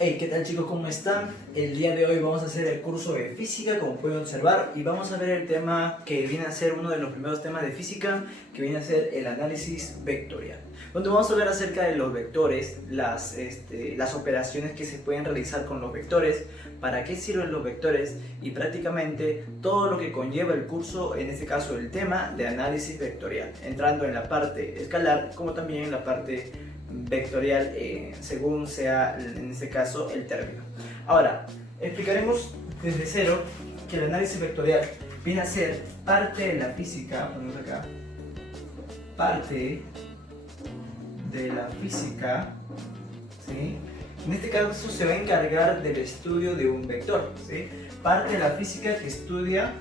Hey, ¿qué tal chicos? ¿Cómo están? El día de hoy vamos a hacer el curso de física, como pueden observar, y vamos a ver el tema que viene a ser uno de los primeros temas de física, que viene a ser el análisis vectorial. Donde vamos a hablar acerca de los vectores, las operaciones que se pueden realizar con los vectores, para qué sirven los vectores y prácticamente todo lo que conlleva el curso, en este caso el tema de análisis vectorial, entrando en la parte escalar como también en la parte vectorial según sea en este caso el término. Ahora, explicaremos desde cero que el análisis vectorial viene a ser parte de la física, ponemos acá, parte de la física, ¿sí? En este caso se va a encargar del estudio de un vector, ¿sí? Parte de la física que estudia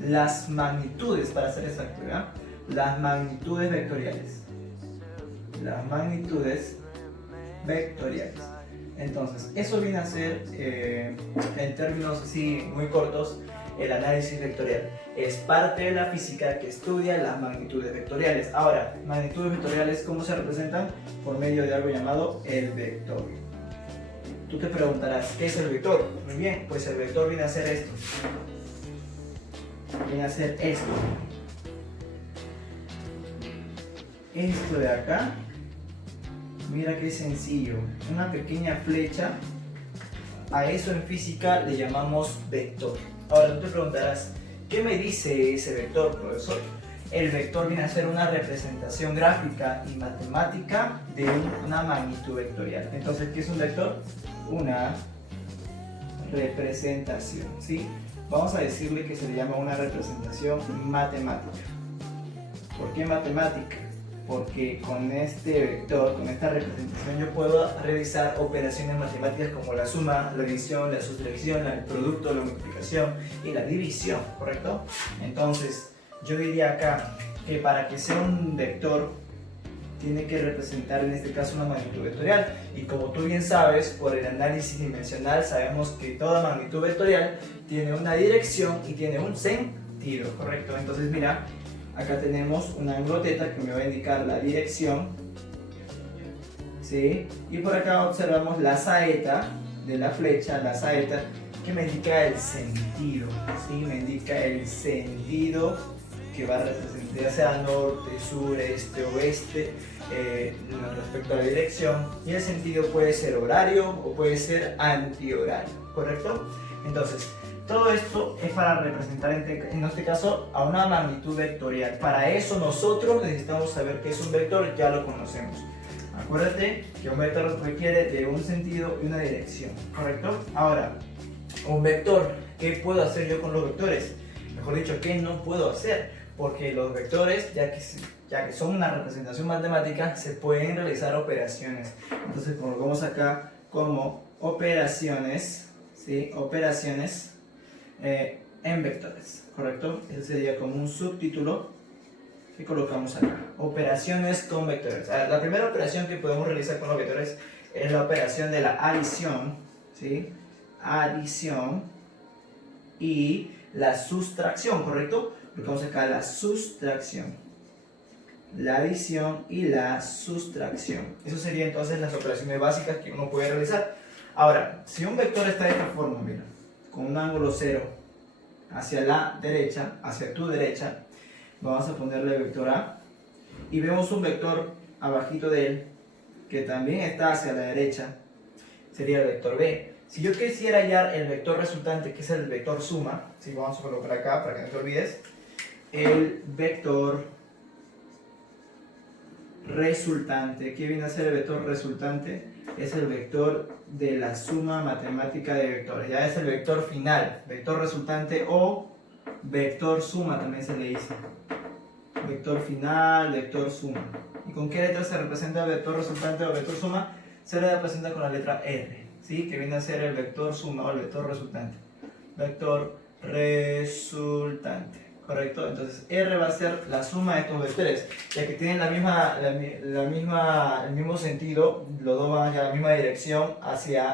las magnitudes, para ser exacto, ¿verdad? Las magnitudes vectoriales. Las magnitudes vectoriales. Entonces, eso viene a ser, en términos así muy cortos, el análisis vectorial. Es parte de la física que estudia las magnitudes vectoriales. Ahora, magnitudes vectoriales, ¿cómo se representan? Por medio de algo llamado el vector. Tú te preguntarás, ¿qué es el vector? Muy bien, pues el vector viene a ser esto. Viene a ser esto. Esto de acá, mira qué sencillo, una pequeña flecha. A eso en física le llamamos vector. Ahora tú te preguntarás, ¿qué me dice ese vector, profesor? El vector viene a ser una representación gráfica y matemática de una magnitud vectorial. Entonces, ¿qué es un vector? Una representación, ¿sí? Vamos a decirle que se le llama una representación matemática. ¿Por qué matemática? Porque con este vector, con esta representación, yo puedo realizar operaciones matemáticas como la suma, la adición, la sustracción, el producto, la multiplicación y la división, ¿correcto? Entonces, yo diría acá que para que sea un vector, tiene que representar en este caso una magnitud vectorial. Y como tú bien sabes, por el análisis dimensional, sabemos que toda magnitud vectorial tiene una dirección y tiene un sentido, ¿correcto? Entonces, mira, acá tenemos un ángulo θ que me va a indicar la dirección, ¿sí? Y por acá observamos la saeta de la flecha, la saeta, que me indica el sentido, ¿sí? Me indica el sentido que va a representar, ya sea norte, sur, este, oeste, respecto a la dirección. Y el sentido puede ser horario o puede ser antihorario, ¿correcto? Entonces, todo esto es para representar en este caso a una magnitud vectorial. Para eso nosotros necesitamos saber qué es un vector, ya lo conocemos. Acuérdate que un vector requiere de un sentido y una dirección, ¿correcto? Ahora, un vector, ¿qué puedo hacer yo con los vectores? Mejor dicho, ¿qué no puedo hacer? Porque los vectores, ya que son una representación matemática, se pueden realizar operaciones. Entonces colocamos acá como operaciones, ¿sí? Operaciones en vectores, ¿correcto? Ese sería como un subtítulo que colocamos acá. Operaciones con vectores. La primera operación que podemos realizar con los vectores es la operación de la adición, ¿sí? Adición y la sustracción, ¿correcto? Colocamos acá la sustracción, la adición y la sustracción. Eso serían entonces las operaciones básicas que uno puede realizar. Ahora, si un vector está de esta forma, mira, con un ángulo 0 hacia la derecha, hacia tu derecha, vamos a ponerle el vector A, y vemos un vector abajito de él que también está hacia la derecha, sería el vector B. Si yo quisiera hallar el vector resultante, que es el vector suma, ¿sí? Vamos a colocar acá para que no te olvides, el vector resultante. ¿Qué viene a ser el vector resultante? Es el vector de la suma matemática de vectores. Ya es el vector final, vector resultante o vector suma también se le dice. Vector final, vector suma. ¿Y con qué letra se representa el vector resultante o vector suma? Se le representa con la letra R, ¿sí? Que viene a ser el vector suma o el vector resultante. Vector resultante. ¿Correcto? Entonces R va a ser la suma de estos vectores, ya que tienen el mismo sentido, los dos van hacia la misma dirección,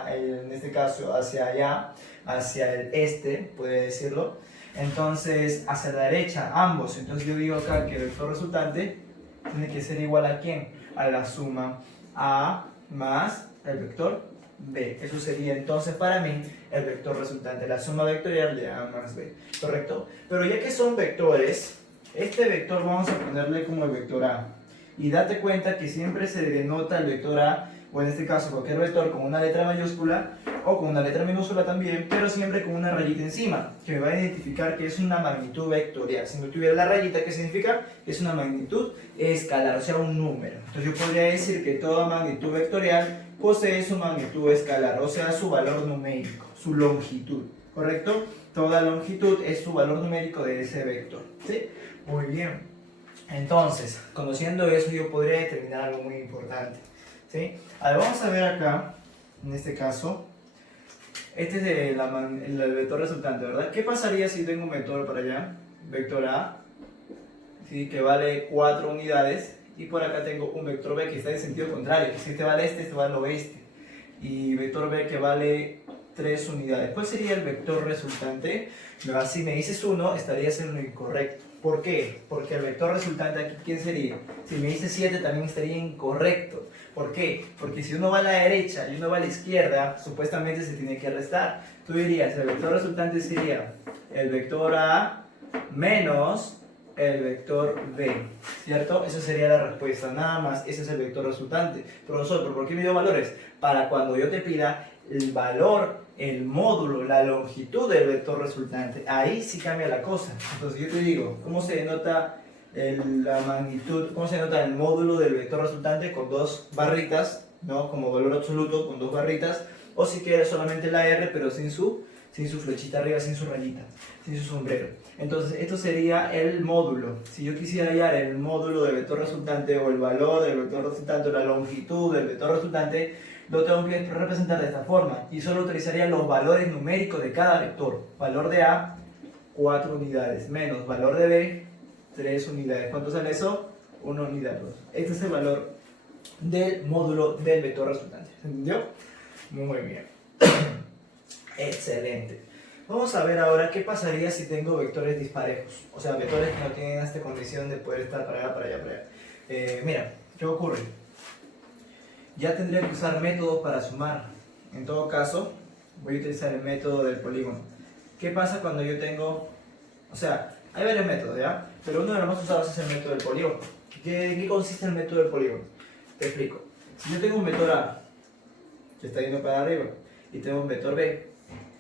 en este caso hacia allá, hacia el este, puede decirlo. Entonces hacia la derecha, ambos. Entonces yo digo acá que el vector resultante tiene que ser igual a ¿quién? a la suma A más el vector B. Eso sería entonces para mí el vector resultante, la suma vectorial de A más B, ¿correcto? Pero ya que son vectores, este vector vamos a ponerle como el vector A. Y date cuenta que siempre se denota el vector A, o en este caso cualquier vector, con una letra mayúscula o con una letra minúscula también, pero siempre con una rayita encima, que me va a identificar que es una magnitud vectorial. Si no tuviera la rayita, ¿qué significa? Es una magnitud escalar, o sea, un número. Entonces yo podría decir que toda magnitud vectorial posee su magnitud escalar, o sea, su valor numérico, su longitud, ¿correcto? Toda longitud es su valor numérico de ese vector, ¿sí? Muy bien. Entonces, conociendo eso, yo podría determinar algo muy importante, ¿sí? Ahora vamos a ver acá, en este caso, este es el vector resultante, ¿verdad? ¿Qué pasaría si tengo un vector para allá? Vector A, ¿sí? Que vale 4 unidades, y por acá tengo un vector B que está en sentido contrario, que si este va al este va al oeste, y vector B que vale 3 unidades. ¿Cuál sería el vector resultante? Si me dices 1, estarías en lo incorrecto. ¿Por qué? Porque el vector resultante aquí, ¿quién sería? Si me dices 7, también estaría incorrecto. ¿Por qué? Porque si uno va a la derecha y uno va a la izquierda, supuestamente se tiene que restar. Tú dirías, el vector resultante sería el vector A menos el vector B, ¿cierto? Esa sería la respuesta, nada más, ese es el vector resultante. Profesor, ¿por qué me dio valores? Para cuando yo te pida el valor, el módulo, la longitud del vector resultante, ahí sí cambia la cosa. Entonces yo te digo, ¿cómo se denota la magnitud, cómo se denota el módulo del vector resultante? Con 2 barritas, ¿no? Como valor absoluto, con 2 barritas, o si quieres solamente la R, pero sin su flechita arriba, sin su rayita, sin su sombrero. Entonces esto sería el módulo. Si yo quisiera hallar el módulo del vector resultante o el valor del vector resultante o la longitud del vector resultante, lo tengo que representar de esta forma y solo utilizaría los valores numéricos de cada vector. Valor de A, 4 unidades, menos valor de B, 3 unidades. ¿Cuánto sale eso? 1 unidad. Este es el valor del módulo del vector resultante. ¿Se entendió? Muy bien. Excelente. Vamos a ver ahora qué pasaría si tengo vectores disparejos, o sea, vectores que no tienen esta condición de poder estar para allá, para allá, para allá. Mira, ¿qué ocurre? Ya tendría que usar métodos para sumar. En todo caso, voy a utilizar el método del polígono. ¿Qué pasa cuando yo tengo...? O sea, hay varios métodos, ¿ya? Pero uno de los más usados es el método del polígono. ¿En qué consiste el método del polígono? Te explico. Si yo tengo un vector A, que está yendo para arriba, y tengo un vector B,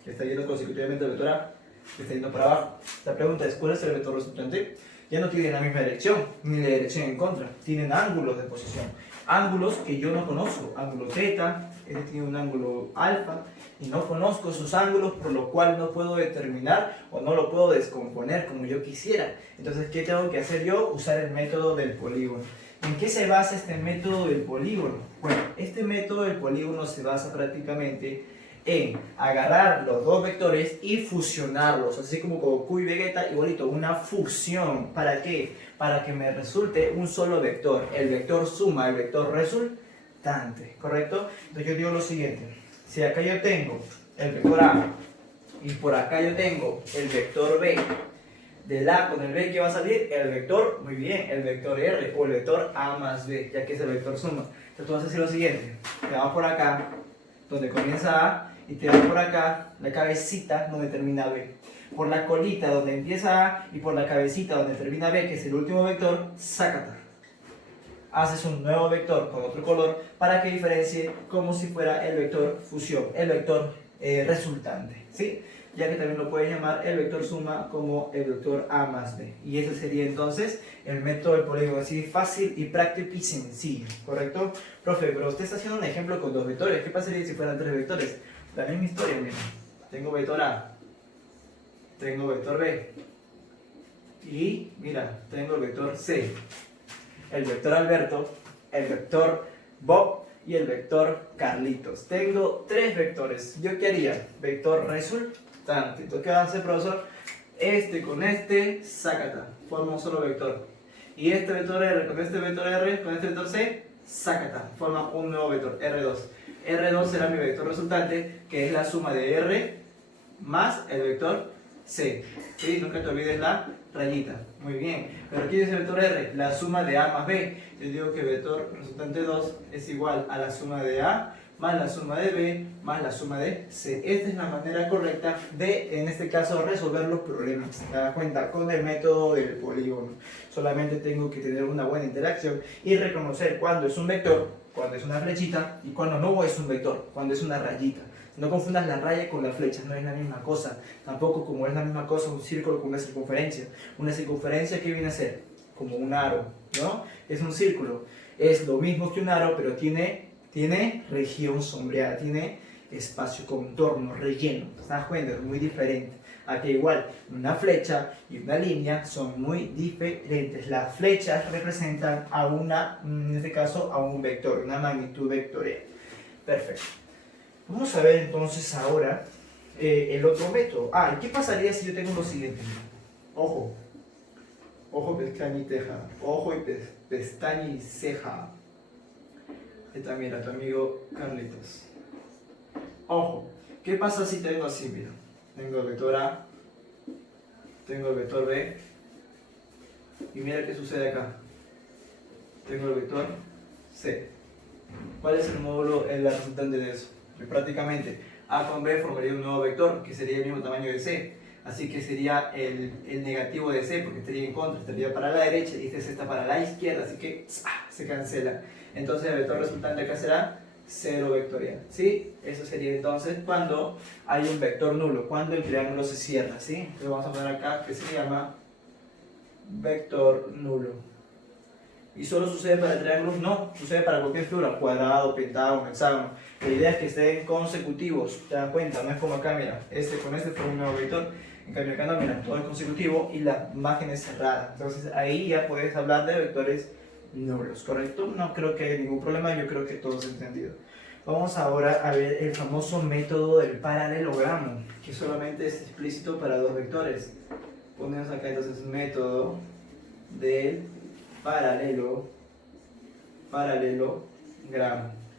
que está yendo consecutivamente al vector A, que está yendo para abajo. La pregunta es, ¿cuál es el vector resultante? Ya no tienen la misma dirección, ni la dirección en contra. Tienen ángulos de posición. Ángulos que yo no conozco. Ángulo teta, este tiene un ángulo alfa, y no conozco esos ángulos, por lo cual no puedo determinar o no lo puedo descomponer como yo quisiera. Entonces, ¿qué tengo que hacer yo? Usar el método del polígono. ¿En qué se basa este método del polígono? Bueno, este método del polígono se basa prácticamente en agarrar los dos vectores y fusionarlos, así como Goku y Vegeta, igualito, una fusión. ¿Para qué? Para que me resulte un solo vector, el vector suma, el vector resultante, ¿correcto? Entonces yo digo lo siguiente, si acá yo tengo el vector A y por acá yo tengo el vector B, del A con el B, ¿qué va a salir? El vector, muy bien, el vector R o el vector A más B, ya que es el vector suma. Entonces tú vas a decir lo siguiente, te vas por acá, donde comienza A, y te vas por acá, la cabecita donde termina B. Por la colita donde empieza A y por la cabecita donde termina B, que es el último vector, sácata. Haces un nuevo vector con otro color para que diferencie como si fuera el vector fusión, el vector resultante, ¿sí? Ya que también lo puedes llamar el vector suma como el vector A más B. Y ese sería entonces el método del polígono, así fácil y práctico y sencillo, ¿correcto? Profe, pero usted está haciendo un ejemplo con 2 vectores, ¿qué pasaría si fueran 3 vectores? La misma historia, miren. Tengo vector A, tengo vector B, y mira, tengo el vector C, el vector Alberto, el vector Bob y el vector Carlitos. Tengo 3 vectores. ¿Yo qué haría? Vector resultante. Entonces, ¿qué va a hacer, profesor? Este con este, sácata, forma un solo vector. Y este vector R con este vector R, con este vector C, sácata, forma un nuevo vector, R2. R2 será mi vector resultante, que es la suma de R más el vector C. ¿Sí? Nunca te olvides la rayita. Muy bien. Pero aquí dice el vector R, la suma de A más B. Yo digo que el vector resultante 2 es igual a la suma de A más la suma de B más la suma de C. Esta es la manera correcta de, en este caso, resolver los problemas. ¿Te das cuenta? Con el método del polígono. Solamente tengo que tener una buena interacción y reconocer cuándo es un vector, cuando es una flechita, y cuando no es un vector, cuando es una rayita. No confundas la raya con la flecha, no es la misma cosa. Tampoco como es la misma cosa un círculo con una circunferencia. Una circunferencia, ¿qué viene a ser? Como un aro, ¿no? Es un círculo. Es lo mismo que un aro, pero tiene región sombreada, tiene espacio, contorno, relleno. ¿Te das cuenta? Es muy diferente. Aquí igual, una flecha y una línea son muy diferentes. Las flechas representan a una, en este caso, a un vector, una magnitud vectorial. Perfecto. Vamos a ver entonces ahora el otro método. ¿Y qué pasaría si yo tengo lo siguiente? Ojo, ojo, pestaña y teja. Ojo y pestaña y ceja. Esta mira, tu amigo Carlitos. Ojo, ¿qué pasa si tengo así? Mira, tengo el vector A, tengo el vector B, y mira qué sucede acá. Tengo el vector C. ¿Cuál es el módulo, la resultante de eso? Pues prácticamente A con B formaría un nuevo vector que sería el mismo tamaño de C. Así que sería el negativo de C porque estaría en contra, estaría para la derecha y este C está para la izquierda, así que se cancela. Entonces el vector resultante acá será 0 vectorial, ¿sí? Eso sería entonces cuando hay un vector nulo, cuando el triángulo se cierra, ¿sí? Entonces vamos a poner acá que se llama vector nulo. ¿Y solo sucede para triángulos? No, sucede para cualquier figura, cuadrado, pentágono, hexágono. La idea es que estén consecutivos, te das cuenta, no es como acá, mira, este con este fue un nuevo vector, en cambio acá no, mira, todo es consecutivo y la imagen es cerrada. Entonces ahí ya puedes hablar de vectores nulos, ¿correcto? No creo que haya ningún problema, yo creo que todo es entendido. Vamos ahora a ver el famoso método del paralelogramo, que solamente es explícito para dos vectores. Ponemos acá entonces método del paralelogramo,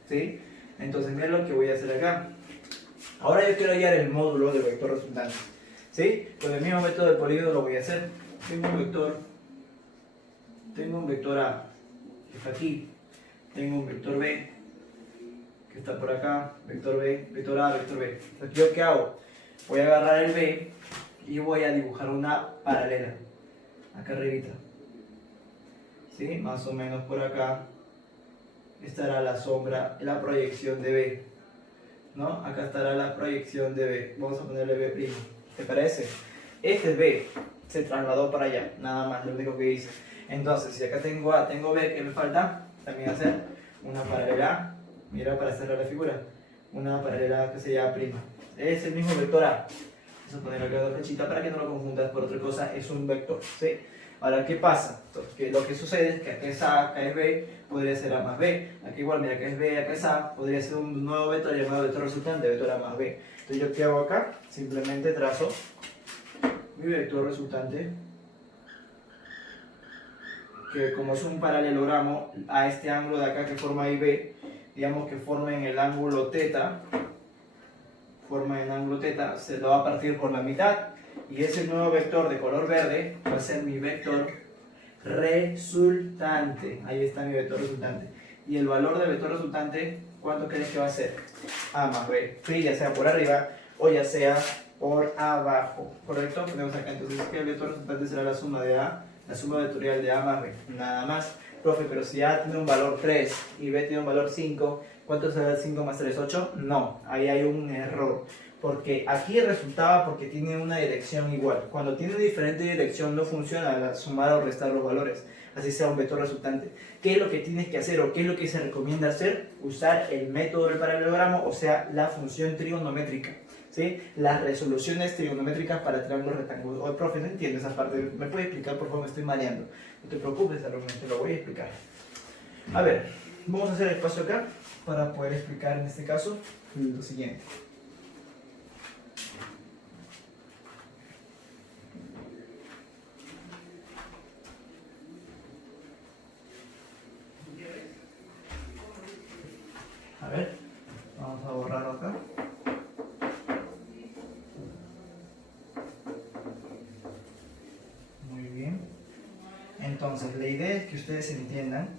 ¿sí? Entonces mira lo que voy a hacer acá. Ahora yo quiero hallar el módulo del vector resultante, ¿sí? Con el mismo método del polígono lo voy a hacer. Tengo un vector A, que está aquí. Tengo un vector B, que está por acá. Vector B, vector A, vector B. Entonces, ¿yo qué hago? Voy a agarrar el B y voy a dibujar una paralela, acá arribita. ¿Sí? Más o menos por acá estará la sombra, la proyección de B, ¿no? Acá estará la proyección de B. Vamos a ponerle B'. ¿Te parece? Este es B, se trasladó para allá, nada más, lo único que hice. Entonces, si acá tengo A, tengo B, ¿qué me falta? También hacer una paralela, mira, para cerrar la figura, una paralela que se llama prima. Es el mismo vector A. Vamos a poner acá la flechita para que no lo confundas por otra cosa, es un vector, ¿sí? Ahora, ¿qué pasa? Entonces, que lo que sucede es que acá es A, acá es B, podría ser A más B. Aquí igual, mira, acá es B, acá es A, podría ser un nuevo vector llamado vector resultante, vector A más B. Entonces, ¿yo qué hago acá? Simplemente trazo mi vector resultante, que como es un paralelogramo a este ángulo de acá que forma IB, digamos que formen el ángulo θ, se lo va a partir por la mitad. Y ese nuevo vector de color verde va a ser mi vector resultante. Ahí está mi vector resultante. Y el valor del vector resultante, ¿cuánto crees que va a ser? A más B. Sí, ya sea por arriba o ya sea por abajo. ¿Correcto? Ponemos acá entonces que el vector resultante será la suma de A, la suma vectorial de A más B. Nada más. Profe, pero si A tiene un valor 3 y B tiene un valor 5, ¿cuánto será el 5 más 3? ¿8? No, ahí hay un error. Porque aquí resultaba porque tiene una dirección igual. Cuando tiene diferente dirección no funciona sumar o restar los valores, así sea un vector resultante. ¿Qué es lo que tienes que hacer o qué es lo que se recomienda hacer? Usar el método del paralelogramo, o sea, la función trigonométrica, ¿sí? Las resoluciones trigonométricas para triángulos rectángulos. Oye, profe, no entiendo esa parte. ¿Me puede explicar, por favor? Me estoy mareando. No te preocupes, alumno, te lo voy a explicar. A ver, vamos a hacer espacio acá para poder explicar en este caso lo siguiente. A ver, vamos a borrarlo acá. Entonces, la idea es que ustedes entiendan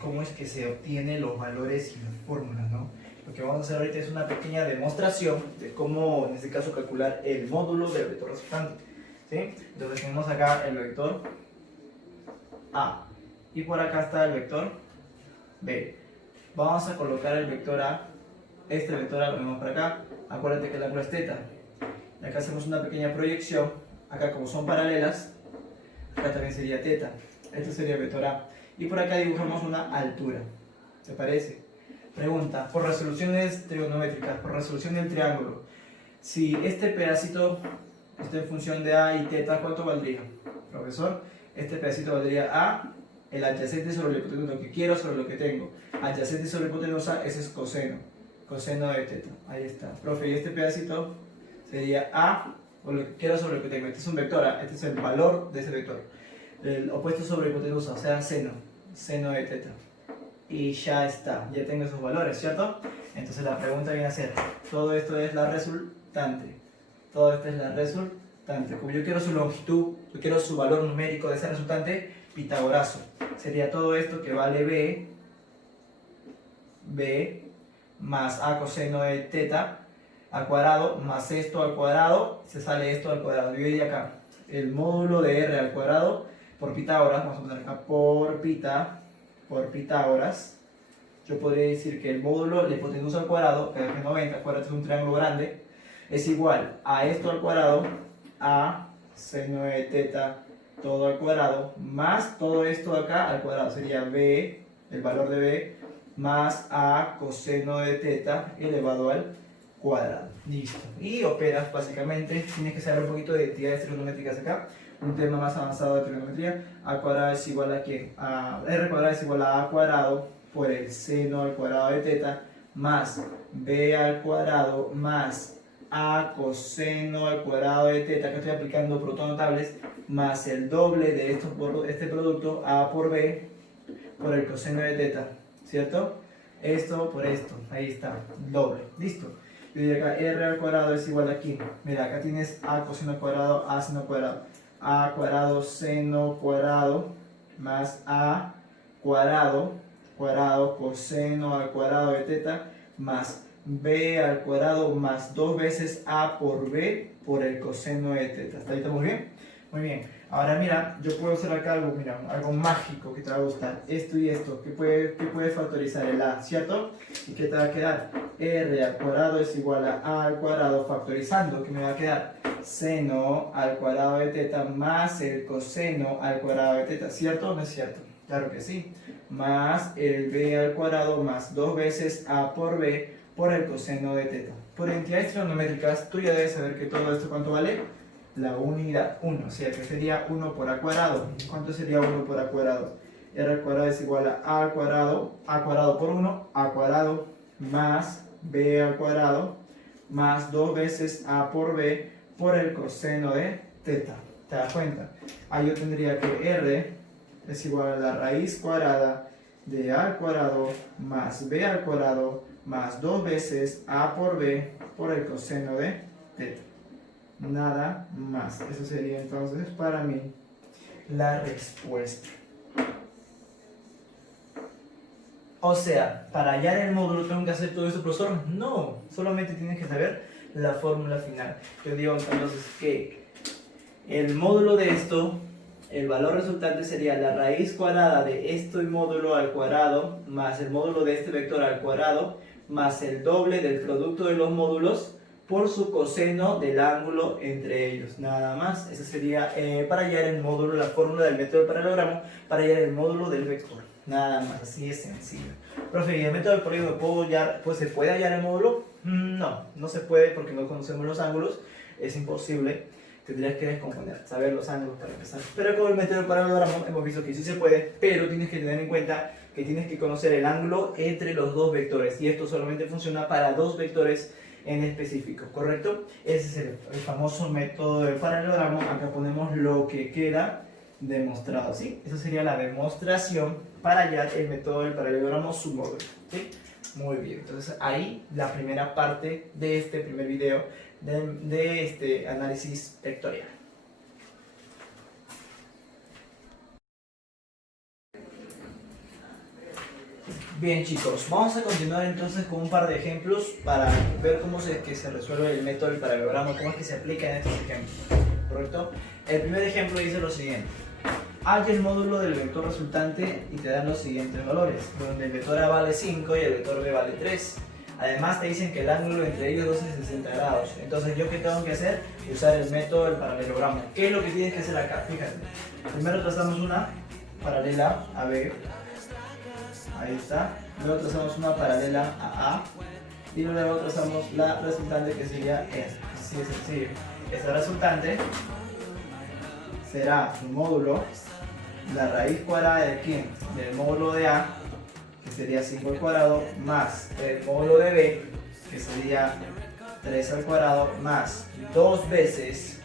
cómo es que se obtienen los valores y las fórmulas, ¿no? Lo que vamos a hacer ahorita es una pequeña demostración de cómo, en este caso, calcular el módulo del vector resultante, ¿sí? Entonces tenemos acá el vector A y por acá está el vector B. Vamos a colocar el vector A, este vector A lo ponemos para acá. Acuérdate que el ángulo es θ. Y acá hacemos una pequeña proyección. Acá, como son paralelas, acá también sería θ. Este sería el vector A. Y por acá dibujamos una altura. ¿Te parece? Pregunta, por resoluciones trigonométricas, por resolución del triángulo, si este pedacito está en función de A y θ, ¿cuánto valdría? Profesor, este pedacito valdría A, el adyacente sobre la hipotenusa, lo que quiero sobre lo que tengo. Adyacente sobre hipotenusa, ese es coseno. Coseno de θ. Ahí está. Profe, y este pedacito sería A, o lo que quiero sobre lo que tengo. Este es un vector, este es el valor de ese vector. El opuesto sobre hipotenusa, o sea, seno. Seno de θ. Y ya está, ya tengo esos valores, ¿cierto? Entonces la pregunta viene a ser, todo esto es la resultante. Todo esto es la resultante. Como yo quiero su longitud, yo quiero su valor numérico de ese resultante, pitagorazo. Sería todo esto que vale B más A coseno de θ al cuadrado, más esto al cuadrado, se sale esto al cuadrado. Yo diría acá, el módulo de R al cuadrado por Pitágoras, vamos a poner acá por Pitágoras, yo podría decir que el módulo de hipotenusa al cuadrado, que es 90, acuérdate, es un triángulo grande, es igual a esto al cuadrado, a seno de θ todo al cuadrado, más todo esto acá al cuadrado, sería B, el valor de B, más a coseno de θ elevado al cuadrado. Listo. Y operas básicamente, tienes que saber un poquito de entidades trigonométricas acá. Un tema más avanzado de trigonometría. A cuadrado es igual a ¿qué? R cuadrado es igual a cuadrado por el seno al cuadrado de θ más B al cuadrado más a coseno al cuadrado de θ, que estoy aplicando protonotables, más el doble de esto por este producto, A por B por el coseno de θ, ¿cierto? Esto por esto, ahí está, doble, listo. Yo diría acá R al cuadrado es igual a aquí, mira, acá tienes A coseno al cuadrado, A seno al cuadrado, A cuadrado seno cuadrado más A cuadrado coseno al cuadrado de θ más B al cuadrado más 2 veces A por B por el coseno de θ. ¿Hasta ahí estamos bien? Muy bien. Ahora mira, yo puedo hacer acá algo, mira, algo mágico que te va a gustar. Esto y esto, que puede factorizar el A, ¿cierto? ¿Y qué te va a quedar? R al cuadrado es igual a al cuadrado factorizando, que me va a quedar seno al cuadrado de θ más el coseno al cuadrado de θ, ¿cierto o no es cierto? Claro que sí. Más el B al cuadrado más 2 veces A por B por el coseno de θ. Por entidades trigonométricas, tú ya debes saber que todo esto, ¿cuánto vale? La unidad 1, o sea que sería 1 por A cuadrado. ¿Cuánto sería 1 por A cuadrado? R al cuadrado es igual a al cuadrado por 1, A cuadrado más B al cuadrado más 2 veces A por B por el coseno de θ. ¿Te das cuenta? Ahí yo tendría que R es igual a la raíz cuadrada de A al cuadrado más B al cuadrado más 2 veces A por B por el coseno de θ. Nada más. Eso sería entonces para mí la respuesta. O sea, para hallar el módulo tengo que hacer todo esto, profesor. No, solamente tienes que saber la fórmula final. Yo digo entonces que el módulo de esto, el valor resultante sería la raíz cuadrada de esto y módulo al cuadrado más el módulo de este vector al cuadrado más el doble del producto de los módulos por su coseno del ángulo entre ellos, nada más. Eso sería para hallar el módulo, la fórmula del método del paralelogramo, para hallar el módulo del vector, nada más, así es sencillo. Profe, ¿y el método del polígono se puede hallar el módulo? No, no se puede porque no conocemos los ángulos, es imposible. Tendrías que descomponer, saber los ángulos para empezar. Pero con el método del paralelogramo hemos visto que sí se puede, pero tienes que tener en cuenta que tienes que conocer el ángulo entre los dos vectores, y esto solamente funciona para dos vectores en específico, ¿correcto? Ese es el famoso método del paralelogramo. Acá ponemos lo que queda demostrado, ¿sí? Esa sería la demostración para hallar el método del paralelogramo, su módulo, ¿sí? Muy bien, entonces ahí la primera parte de este primer video de este análisis vectorial. Bien chicos, vamos a continuar entonces con un par de ejemplos para ver cómo es que se resuelve el método del paralelogramo, cómo es que se aplica en estos ejemplos, ¿correcto? El primer ejemplo dice lo siguiente: halla el módulo del vector resultante y te dan los siguientes valores, donde el vector A vale 5 y el vector B vale 3. Además te dicen que el ángulo entre ellos dos es 60 grados. Entonces, ¿yo qué tengo que hacer? Usar el método del paralelogramo. ¿Qué es lo que tienes que hacer acá? Fíjate. Primero trazamos una paralela a B. Ahí está. Luego trazamos una paralela a A. Y luego trazamos la resultante, que sería esta. Así de sencillo. Esta resultante será su módulo, la raíz cuadrada de ¿quién? Del módulo de A, que sería 5 al cuadrado, más el módulo de B, que sería 3 al cuadrado, más dos veces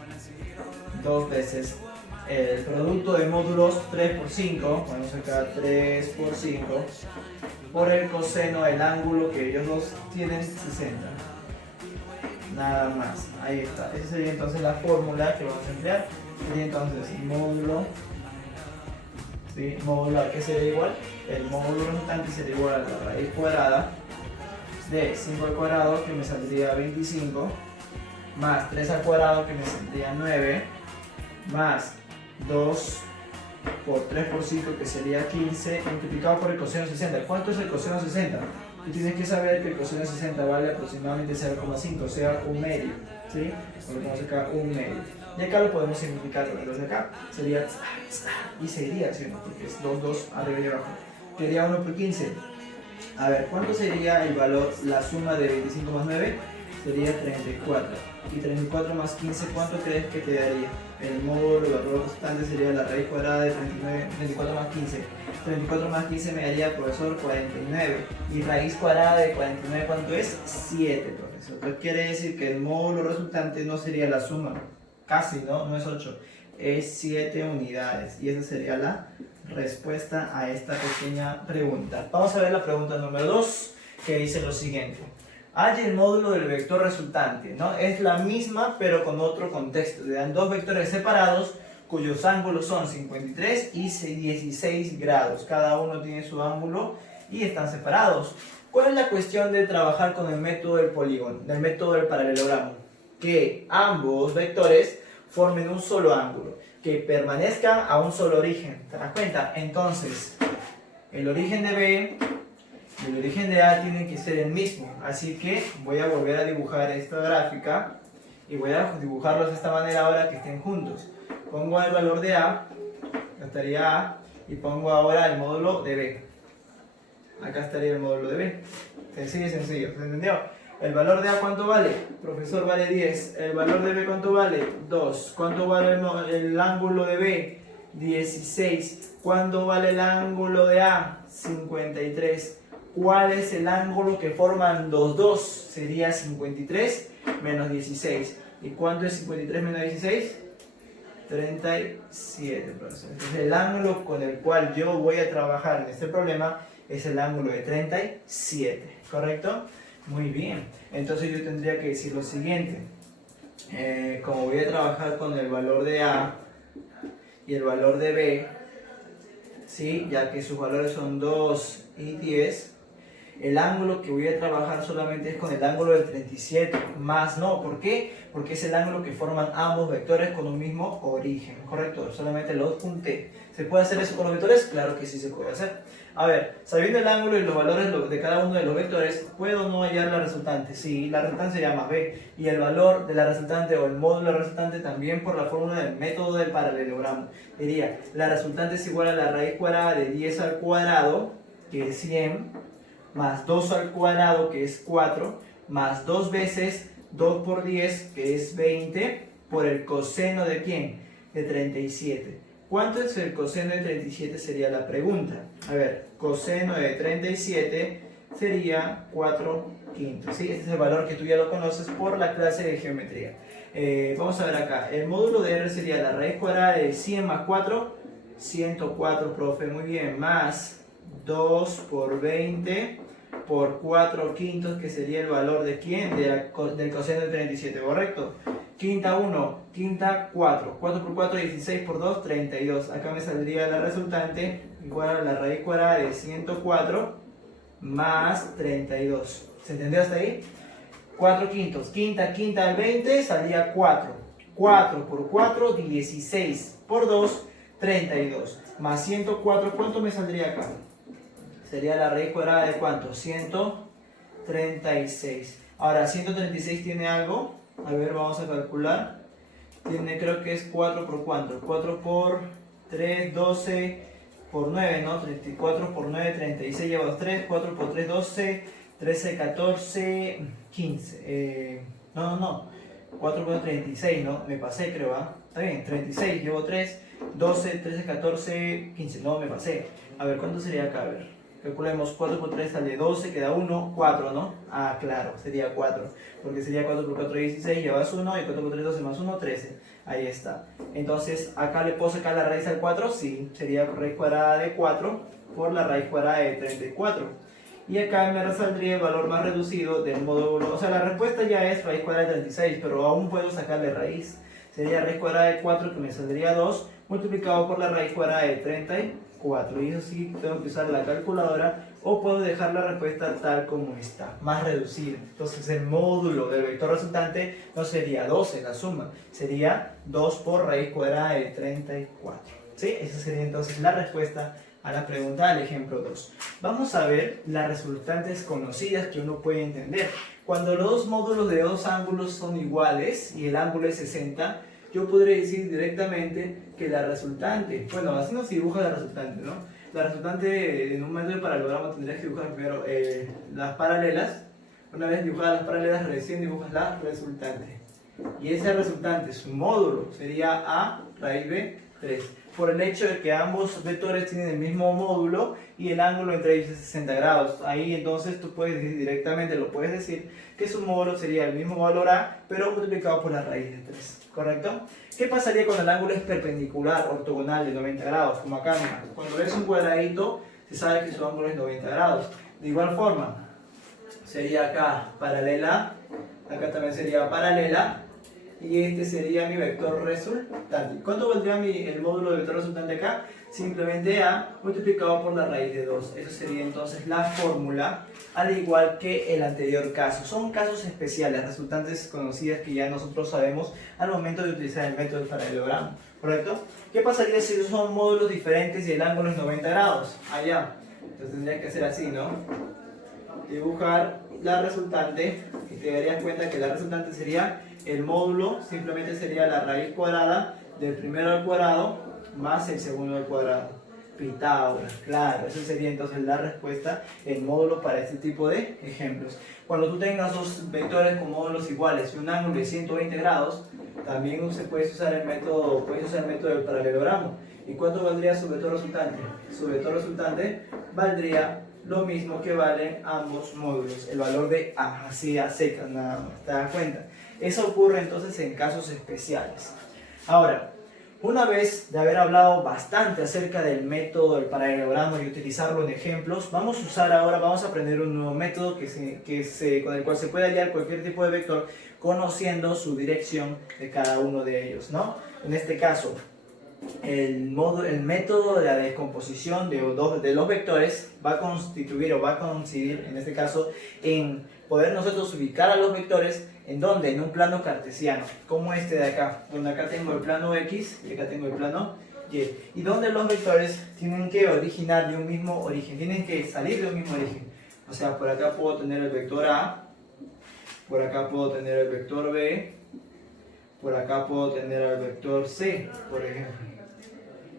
el producto de módulos 3 por 5, vamos acá 3 por 5, por el coseno del ángulo que ellos dos tienen, 60. Nada más, ahí está. Esa sería entonces la fórmula que vamos a emplear. Sería entonces módulo, ¿sí? Módulo a que sería igual, el módulo resultante sería igual a la raíz cuadrada de 5 al cuadrado, que me saldría 25, más 3 al cuadrado, que me saldría 9, más 2 por 3 por 5, que sería 15, multiplicado por el coseno 60. ¿Cuánto es el coseno 60? Tú tienes que saber que el coseno 60 vale aproximadamente 0,5, o sea, un medio, ¿sí? Ponemos acá un medio. Y acá lo podemos simplificar, entonces acá sería y seguiría, ¿sí? Porque es 2 arriba y abajo. Sería 1 por 15. A ver, ¿cuánto sería el valor, la suma de 25 más 9? Sería 34. Y 34 más 15, ¿cuánto crees que te daría? El módulo, el valor constante sería la raíz cuadrada de 34 más 15. 34 más 15 me daría, profesor, 49. Y raíz cuadrada de 49, ¿cuánto es? 7, profesor. Entonces quiere decir que el módulo resultante no sería la suma. Casi, ¿no? No es 8. Es 7 unidades. Y esa sería la respuesta a esta pequeña pregunta. Vamos a ver la pregunta número 2, que dice lo siguiente: halla el módulo del vector resultante, ¿no? Es la misma, pero con otro contexto. Le dan dos vectores separados cuyos ángulos son 53 y 16 grados. Cada uno tiene su ángulo y están separados. ¿Cuál es la cuestión de trabajar con el método del polígono, del método del paralelogramo? Que ambos vectores formen un solo ángulo, que permanezcan a un solo origen. ¿Te das cuenta? Entonces, el origen de B y el origen de A tienen que ser el mismo. Así que voy a volver a dibujar esta gráfica y voy a dibujarlos de esta manera ahora que estén juntos. Pongo el valor de A, acá estaría A, y pongo ahora el módulo de B. Acá estaría el módulo de B. Sencillo, sencillo. ¿Se entendió? ¿El valor de A cuánto vale? Profesor, vale 10. ¿El valor de B cuánto vale? 2. ¿Cuánto vale el ángulo de B? 16. ¿Cuánto vale el ángulo de A? 53. ¿Cuál es el ángulo que forman los dos? Sería 53 menos 16. ¿Y cuánto es 53 menos 16? 37, profesor. Entonces el ángulo con el cual yo voy a trabajar en este problema es el ángulo de 37, ¿correcto? Muy bien. Entonces yo tendría que decir lo siguiente. Como voy a trabajar con el valor de A y el valor de B, ¿sí? Ya que sus valores son 2 y 10, el ángulo que voy a trabajar solamente es con el ángulo del 37, más no. ¿Por qué? Porque es el ángulo que forman ambos vectores con un mismo origen, ¿correcto? Solamente los junté. ¿Se puede hacer eso con los vectores? Claro que sí se puede hacer. A ver, sabiendo el ángulo y los valores de cada uno de los vectores, ¿puedo o no hallar la resultante? Sí, la resultante se llama B. Y el valor de la resultante o el módulo de la resultante también por la fórmula del método del paralelogramo. Diría, la resultante es igual a la raíz cuadrada de 10 al cuadrado, que es 100, más 2 al cuadrado, que es 4, más 2 veces 2 por 10, que es 20, por el coseno de ¿quién? De 37. ¿Cuánto es el coseno de 37? Sería la pregunta. A ver, coseno de 37 sería 4 quintos, ¿sí? Este es el valor que tú ya lo conoces por la clase de geometría. Vamos a ver acá. El módulo de R sería la raíz cuadrada de 100 más 4, 104, profe, muy bien, más 2 por 20 por 4 quintos, que sería el valor de ¿quién? Del coseno de 37, ¿correcto? Quinta 1, quinta 4, 4 por 4, 16 por 2, 32. Acá me saldría la resultante igual a la raíz cuadrada de 104 más 32. ¿Se entendió hasta ahí? 4 quintos. Quinta al 20 salía 4. 4 por 4, 16. Por 2, 32. Más 104, ¿cuánto me saldría acá? Sería la raíz cuadrada de ¿cuánto? 136. Ahora, 136 tiene algo. A ver, vamos a calcular. Tiene, creo que es 4 por ¿cuánto? 4 por 3, 12 por 9, ¿no? 34 por 9, 36, lleva 2, 3, 4 por 3, 12, 13, 14, 15. No. 4 por 36, ¿no? Me pasé, creo, ¿ah? Está bien, 36, llevo 3, 12, 13, 14, 15. No, me pasé. A ver, ¿cuánto sería acá? A ver. Calculemos 4 por 3 sale 12, queda 1, 4, ¿no? Ah, claro, sería 4. Porque sería 4 por 4, 16, llevas 1, y 4 por 3, 12 más 1, 13. Ahí está. Entonces, ¿acá le puedo sacar la raíz al 4? Sí, sería raíz cuadrada de 4 por la raíz cuadrada de 34. Y acá me saldría el valor más reducido del módulo. O sea, la respuesta ya es raíz cuadrada de 36, pero aún puedo sacarle raíz. Sería raíz cuadrada de 4, que me saldría 2, multiplicado por la raíz cuadrada de 34. Y eso sí, tengo que usar la calculadora o puedo dejar la respuesta tal como está, más reducida. Entonces el módulo del vector resultante no sería 12 la suma, sería 2 por raíz cuadrada de 34. ¿Sí? Esa sería entonces la respuesta a la pregunta del ejemplo 2. Vamos a ver las resultantes conocidas que uno puede entender. Cuando los dos módulos de dos ángulos son iguales y el ángulo es 60, yo podré decir directamente que la resultante, bueno, así no se dibuja la resultante, ¿no? La resultante, en un método de paralelogramo tendrías que dibujar primero las paralelas. Una vez dibujadas las paralelas, recién dibujas la resultante. Y esa resultante, su módulo, sería A raíz B 3. Por el hecho de que ambos vectores tienen el mismo módulo y el ángulo entre ellos es 60 grados. Ahí entonces tú puedes decir directamente, lo puedes decir, que su módulo sería el mismo valor A, pero multiplicado por la raíz de 3. ¿Correcto? ¿Qué pasaría cuando el ángulo es perpendicular, ortogonal, de 90 grados? Como acá, mira. Cuando ves un cuadradito, se sabe que su ángulo es 90 grados. De igual forma, sería acá paralela, acá también sería paralela, y este sería mi vector resultante. ¿Cuánto valdría el módulo de vector resultante acá? Simplemente A multiplicado por la raíz de 2. Eso sería entonces la fórmula, al igual que el anterior caso. Son casos especiales, resultantes conocidas que ya nosotros sabemos al momento de utilizar el método del paralelogramo. ¿Correcto? ¿Qué pasaría si son módulos diferentes y el ángulo es 90 grados? Allá. Entonces tendría que hacer así, ¿no? Dibujar la resultante y te darías cuenta que la resultante sería el módulo, simplemente sería la raíz cuadrada del primero al cuadrado más el segundo al cuadrado. Pitágoras, claro, esa sería entonces la respuesta, el módulo para este tipo de ejemplos. Cuando tú tengas dos vectores con módulos iguales y un ángulo de 120 grados, también se puede usar el método, del paralelogramo. ¿Y cuánto valdría su vector resultante? Su vector resultante valdría lo mismo que valen ambos módulos, el valor de A, así a secas nada más, ¿te das cuenta? Eso ocurre entonces en casos especiales. Ahora, una vez de haber hablado bastante acerca del método del paralelogramo y utilizarlo en ejemplos, vamos a aprender un nuevo método con el cual se puede hallar cualquier tipo de vector conociendo su dirección de cada uno de ellos, ¿no? En este caso, el método de la descomposición de los vectores va a coincidir en este caso en poder nosotros ubicar a los vectores en donde, en un plano cartesiano, como este de acá, donde acá tengo el plano X y acá tengo el plano Y, y donde los vectores tienen que originar de un mismo origen, tienen que salir de un mismo origen. O sea, por acá puedo tener el vector A, por acá puedo tener el vector B, por acá puedo tener el vector C, por ejemplo.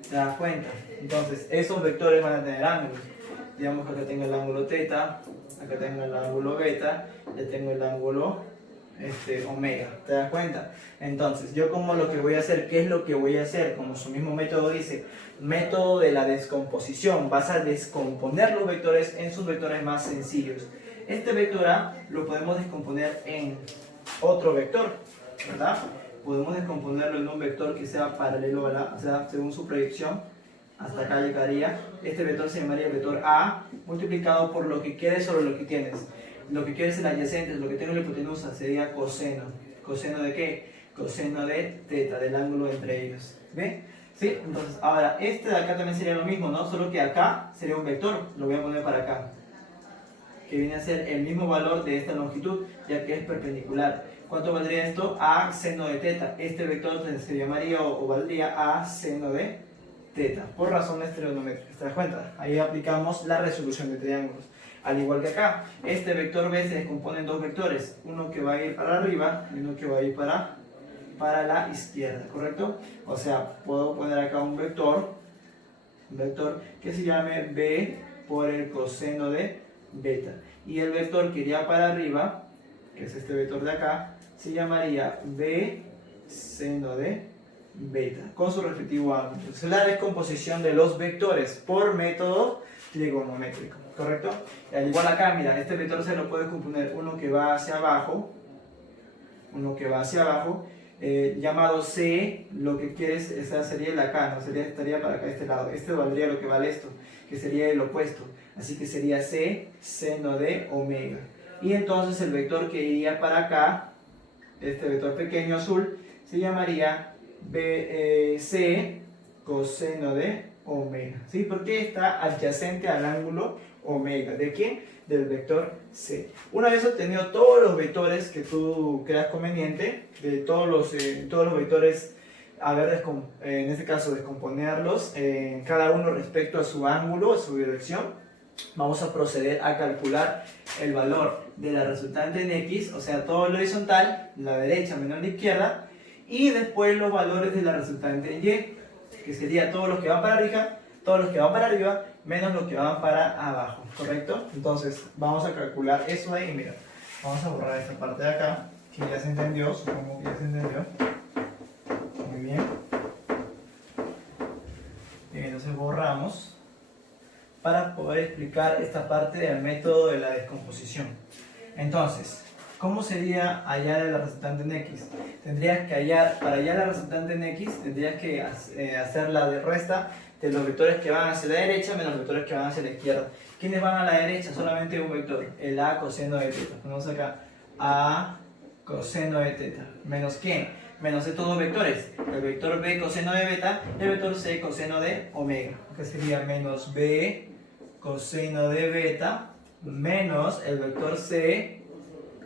¿Te das cuenta? Entonces, esos vectores van a tener ángulos. Digamos que acá tengo el ángulo teta, acá tengo el ángulo beta, ya tengo el ángulo omega. ¿Te das cuenta? Entonces, yo como lo que voy a hacer, ¿qué es lo que voy a hacer? Como su mismo método dice, método de la descomposición. Vas a descomponer los vectores en sus vectores más sencillos. Este vector A lo podemos descomponer en otro vector, ¿verdad? Podemos descomponerlo en un vector que sea paralelo a o sea, según su proyección, hasta acá llegaría. Este vector se llamaría el vector A multiplicado por lo que quede sobre lo que tienes. Lo que quieres en adyacentes, lo que tengo en la hipotenusa sería coseno. ¿Coseno de qué? Coseno de teta, del ángulo entre ellos. ¿Ven? ¿Sí? Entonces, ahora, este de acá también sería lo mismo, ¿no? Solo que acá sería un vector. Lo voy a poner para acá. que viene a ser el mismo valor de esta longitud, ya que es perpendicular. ¿Cuánto valdría esto? A seno de teta. Este vector se llamaría o valdría A seno de teta, por razones trigonométricas. ¿Te das cuenta? Ahí aplicamos la resolución de triángulos. Al igual que acá, este vector B se descompone en dos vectores, uno que va a ir para arriba y uno que va a ir para la izquierda, ¿correcto? O sea, puedo poner acá un vector que se llame B por el coseno de beta. Y el vector que iría para arriba, que es este vector de acá, se llamaría B seno de beta, con su respectivo ángulo. Entonces, la descomposición de los vectores por método trigonométrico, ¿correcto? Y al igual acá, mira, este vector se lo puede componer uno que va hacia abajo, llamado C, lo que quieres, esa sería el acá, ¿no? Estaría para acá, este lado. Este valdría lo que vale esto, que sería el opuesto. Así que sería C seno de omega. Y entonces el vector que iría para acá, este vector pequeño azul, se llamaría C coseno de omega. ¿Sí? Porque está adyacente al ángulo omega. ¿De quién? Del vector C. Una vez obtenido todos los vectores que tú creas conveniente, de todos los vectores, en este caso descomponerlos, cada uno respecto a su ángulo, a su dirección, vamos a proceder a calcular el valor de la resultante en X, o sea, todo lo horizontal, la derecha menos la izquierda, y después los valores de la resultante en Y, que sería todos los que van para arriba, menos los que van para abajo, ¿correcto? Entonces, vamos a calcular eso ahí, mira, vamos a borrar esta parte de acá, que ya se entendió, supongo que ya se entendió. Muy bien. Bien, entonces borramos para poder explicar esta parte del método de la descomposición. Entonces, ¿cómo sería hallar la resultante en X? Tendrías que para hallar la resultante en X, tendrías que hacer la de resta de los vectores que van hacia la derecha menos los vectores que van hacia la izquierda. ¿Quiénes van a la derecha? Solamente un vector, el A coseno de teta. Ponemos acá A coseno de teta. ¿Menos quién? Menos estos dos vectores, el vector B coseno de beta y el vector C coseno de omega, que sería menos B coseno de beta menos el vector C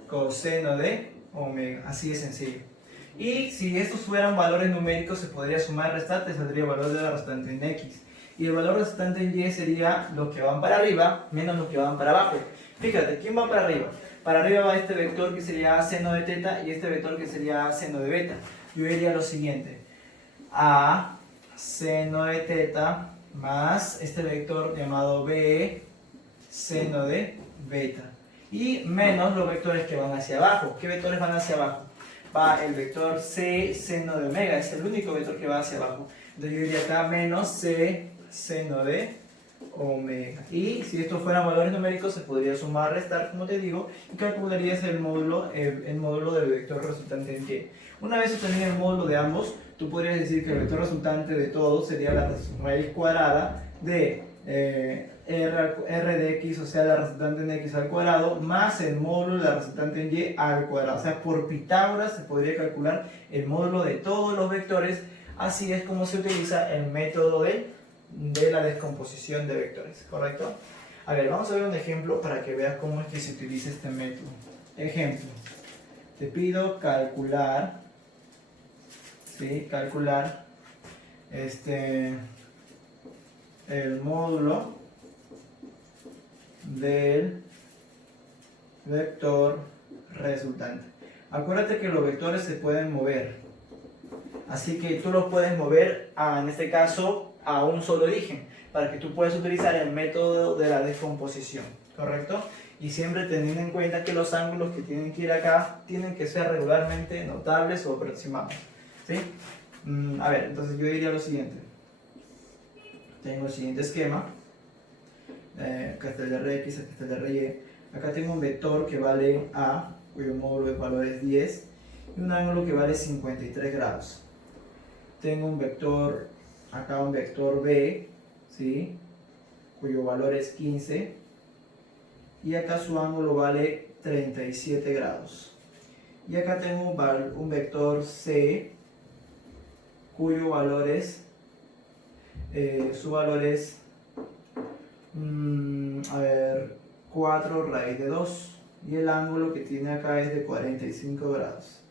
coseno de omega. Así de sencillo. Y si estos fueran valores numéricos, se podría sumar y restar, te saldría el valor de la resultante en X. Y el valor resultante en Y sería los que van para arriba menos los que van para abajo. Fíjate, ¿quién va para arriba? Para arriba va este vector que sería A seno de teta y este vector que sería A seno de beta. Yo diría lo siguiente: A seno de teta más este vector llamado B seno de beta. Y menos los vectores que van hacia abajo. ¿Qué vectores van hacia abajo? Va el vector C seno de omega, es el único vector que va hacia abajo. Entonces yo diría acá menos C seno de omega. Y si estos fueran valores numéricos, se podría sumar, restar, como te digo, y calcularías el módulo del vector resultante en Y. Una vez obtenido el módulo de ambos, tú podrías decir que el vector resultante de todos sería la raíz cuadrada de r de x, o sea, la resultante en x al cuadrado, más el módulo de la resultante en y al cuadrado. O sea, por Pitágoras se podría calcular el módulo de todos los vectores. Así es como se utiliza el método de la descomposición de vectores, ¿correcto? A ver, vamos a ver un ejemplo para que veas cómo es que se utiliza este método. Ejemplo, te pido calcular, ¿sí? Calcular el módulo del vector resultante. Acuérdate que los vectores se pueden mover, así que tú los puedes mover en este caso a un solo origen para que tú puedas utilizar el método de la descomposición, ¿correcto? Y siempre teniendo en cuenta que los ángulos que tienen que ir acá tienen que ser regularmente notables o aproximados, ¿sí? A ver, entonces yo diría lo siguiente. Tengo el siguiente esquema. Acá está el de Rx, acá está el de Ry. Acá tengo un vector que vale A, cuyo módulo de valor es 10, y un ángulo que vale 53 grados. Tengo un vector, acá un vector B, ¿sí? Cuyo valor es 15, y acá su ángulo vale 37 grados. Y acá tengo un vector C, cuyo valor es, su valor es, 4 raíz de 2. Y el ángulo que tiene acá es de 45 grados.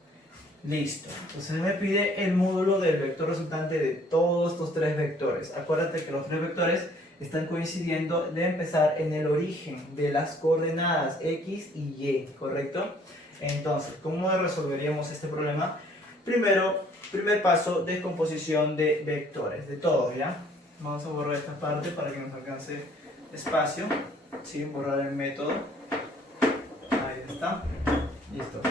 Listo. Entonces me pide el módulo del vector resultante de todos estos tres vectores. Acuérdate que los tres vectores están coincidiendo de empezar en el origen de las coordenadas X y Y, ¿correcto? Entonces, ¿cómo resolveríamos este problema? Primero, primer paso, descomposición de vectores, de todos, ¿ya? Vamos a borrar esta parte para que nos alcance espacio. ¿Sí? Borrar el método. Ahí está. Listo.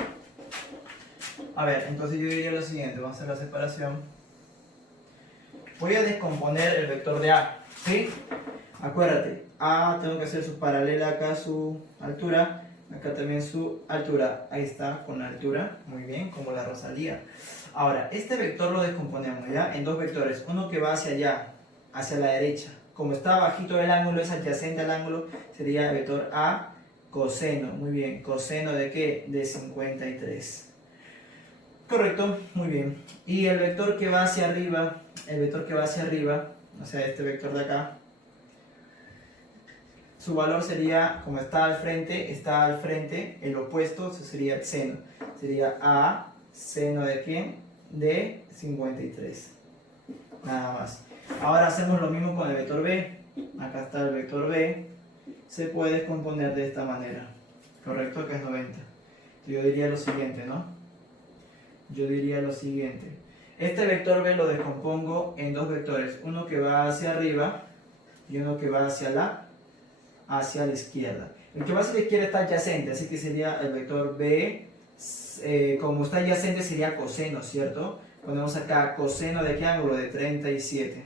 A ver, entonces yo diría lo siguiente, vamos a hacer la separación. Voy a descomponer el vector de A, ¿sí? Acuérdate, A tengo que hacer su paralela acá, su altura, acá también su altura. Ahí está, con la altura, muy bien, como la Rosalía. Ahora, este vector lo descomponemos, ¿ya? En dos vectores, uno que va hacia allá, hacia la derecha. Como está bajito el ángulo, es adyacente al ángulo, sería el vector A coseno, muy bien. ¿Coseno de qué? De 53. Correcto, muy bien. Y el vector que va hacia arriba, o sea, este vector de acá, su valor sería, como está al frente, el opuesto, eso sería el seno. Sería A seno de ¿quién? De 53. Nada más. Ahora hacemos lo mismo con el vector B. Acá está el vector B. Se puede descomponer de esta manera. Correcto, que es 90. Yo diría lo siguiente, ¿no? Yo diría lo siguiente. Este vector B lo descompongo en dos vectores. Uno que va hacia arriba y uno que va hacia la izquierda. El que va hacia la izquierda está adyacente, así que sería el vector B. Como está adyacente sería coseno, ¿cierto? Ponemos acá coseno de qué ángulo, de 37.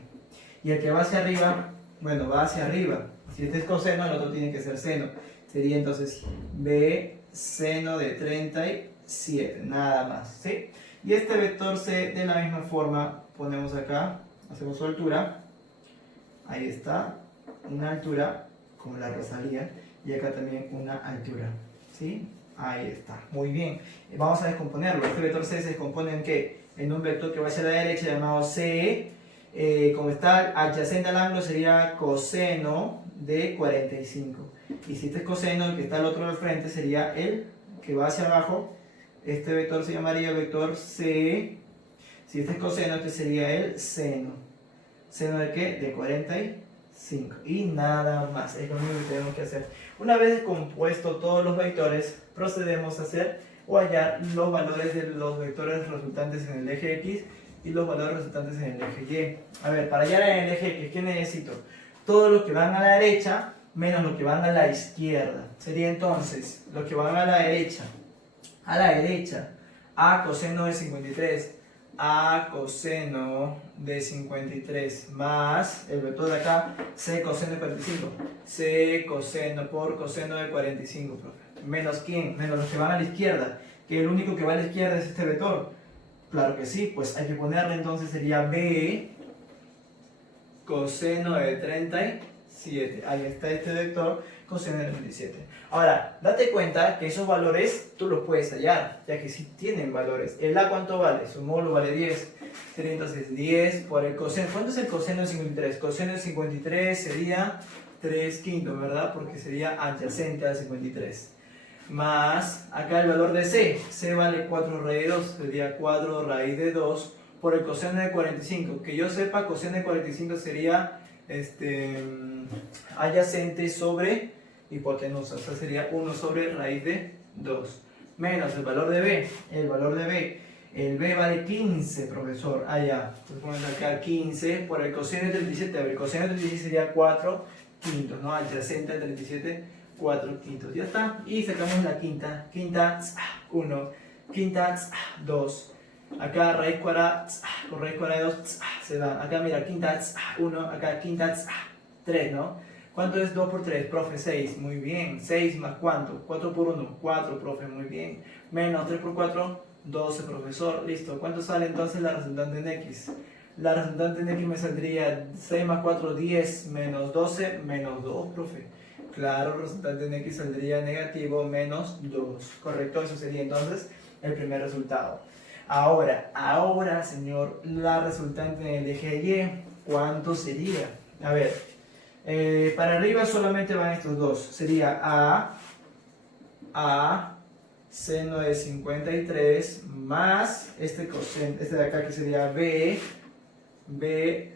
Y el que va hacia arriba, bueno, va hacia arriba. Si este es coseno, el otro tiene que ser seno. Sería entonces B seno de 37, nada más, ¿sí? Y este vector C de la misma forma ponemos acá, hacemos su altura, ahí está, una altura como la Rosalía, y acá también una altura, ¿sí? Ahí está, muy bien. Vamos a descomponerlo. Este vector C se descompone en ¿qué? En un vector que va hacia la derecha llamado C, como está adyacente al ángulo sería coseno de 45. Y si este es coseno, el que está al otro del frente sería el que va hacia abajo. Este vector se llamaría vector C. Si este es coseno, este sería el seno. ¿Seno de qué? De 45. Y nada más. Es lo único que tenemos que hacer. Una vez descompuesto todos los vectores, procedemos a hacer o hallar los valores de los vectores resultantes en el eje X y los valores resultantes en el eje Y. A ver, para hallar en el eje X, ¿qué necesito? Todos los que van a la derecha menos los que van a la izquierda. Sería entonces, los que van a la derecha, A coseno de 53, A coseno de 53, más el vector de acá, C coseno de 45, C coseno por coseno de 45, profe. ¿Menos quién? Menos los que van a la izquierda, que el único que va a la izquierda es este vector. Claro que sí, pues hay que ponerle entonces sería B coseno de 37. Ahí está este vector, coseno de 37. Ahora, date cuenta que esos valores tú los puedes hallar, ya que sí tienen valores. ¿El A cuánto vale? Su módulo vale 10. Sería entonces 10 por el coseno. ¿Cuánto es el coseno de 53? Coseno de 53 sería 3 quintos, ¿verdad? Porque sería adyacente al 53. Más, acá el valor de C. C vale 4 raíz de 2. Sería 4 raíz de 2 por el coseno de 45. Que yo sepa, coseno de 45 sería adyacente sobre hipotenusa. O sea, sería 1 sobre raíz de 2. Menos el valor de B. El valor de B. El B vale 15, profesor. Ah, ya. Entonces ponemos acá 15 por el coseno de 37. A ver, el coseno de 37 sería 4 quintos, ¿no? Adyacente al 37, 4 quintos. Ya está. Y sacamos la quinta. Quinta, 1. Quinta, 2. Acá raíz cuadrada, con raíz cuadrada de 2, se da. Acá mira, quinta, 1. Acá quinta, 3, ¿no? ¿Cuánto es 2 por 3? Profe, 6. Muy bien. 6 más ¿cuánto? 4 por 1. 4, profe. Muy bien. Menos 3 por 4. 12, profesor. Listo. ¿Cuánto sale entonces la resultante en X? La resultante en X me saldría 6 más 4, 10. Menos 12, menos 2, profe. Claro, el resultante en X saldría negativo, menos 2. ¿Correcto? Eso sería entonces el primer resultado. Ahora, señor, la resultante en el eje Y, ¿cuánto sería? A ver, Para arriba solamente van estos dos. Sería A seno de 53 más este de acá que sería B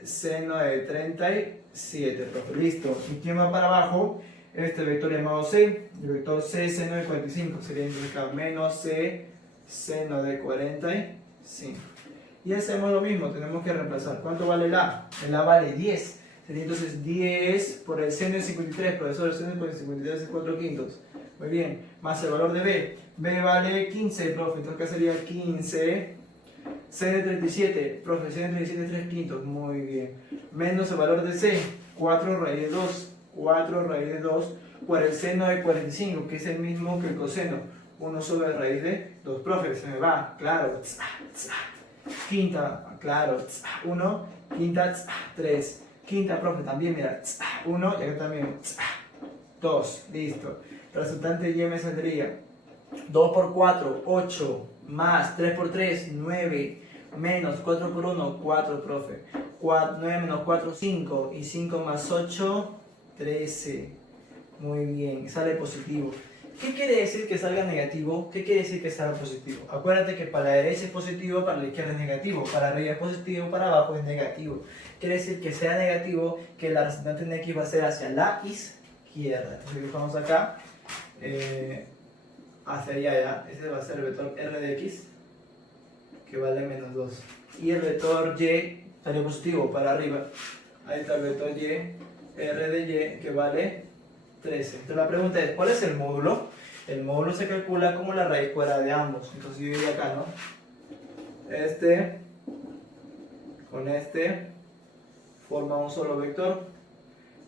seno de 37, profe. Listo. ¿Y quién va para abajo? Este vector llamado C, el vector C seno de 45, sería entonces acá menos C seno de 45. Y hacemos lo mismo, tenemos que reemplazar. ¿Cuánto vale el A? El A vale 10. Sería entonces 10 por el seno de 53, profesor, el seno de 53 es 4 quintos. Muy bien, más el valor de B. B vale 15, profe, entonces acá sería 15. C de 37, profe, C de 37 es 3 quintos, muy bien. Menos el valor de C, 4 raíz de 2. 4 raíz de 2 por el seno de 45, que es el mismo que el coseno. 1 sobre raíz de 2. Profe, se me va, claro. Quinta, claro. 1, quinta, 3. Quinta, profe, también, mira. 1, y acá también. 2, listo. El resultante de Y me saldría 2 por 4, 8, más 3 por 3, 9, menos 4 por 1, 4, profe. 9 menos 4, 5, y 5 más 8, 13. Muy bien, sale positivo. ¿Qué quiere decir que salga negativo? ¿Qué quiere decir que salga positivo? Acuérdate que para la derecha es positivo, para la izquierda es negativo, para arriba es positivo, para abajo es negativo. Quiere decir que sea negativo, que la resultante en X va a ser hacia la izquierda. Entonces dibujamos acá, hacia allá, ese va a ser el vector R de X, que vale menos 2. Y el vector Y sale positivo, para arriba. Ahí está el vector Y, R de Y, que vale 13. Entonces la pregunta es, ¿cuál es el módulo? El módulo se calcula como la raíz cuadrada de ambos. Entonces yo diría acá, ¿no? Este con este forma un solo vector,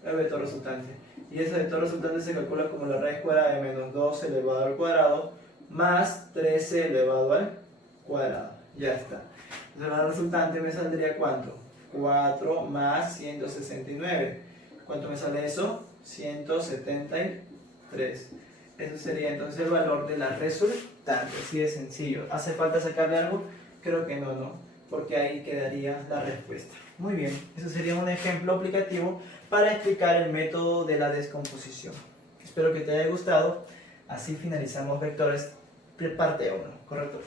el vector resultante. Y ese vector resultante se calcula como la raíz cuadrada de menos 2 elevado al cuadrado más 13 elevado al cuadrado. Ya está. Entonces la resultante me saldría ¿cuánto? 4 más 169. ¿Cuánto me sale eso? 173. Eso sería entonces el valor de la resultante. Así de sencillo. ¿Hace falta sacarle algo? Creo que no, porque ahí quedaría la respuesta. Muy bien, eso sería un ejemplo aplicativo para explicar el método de la descomposición. Espero que te haya gustado. Así finalizamos vectores parte 1, ¿correcto?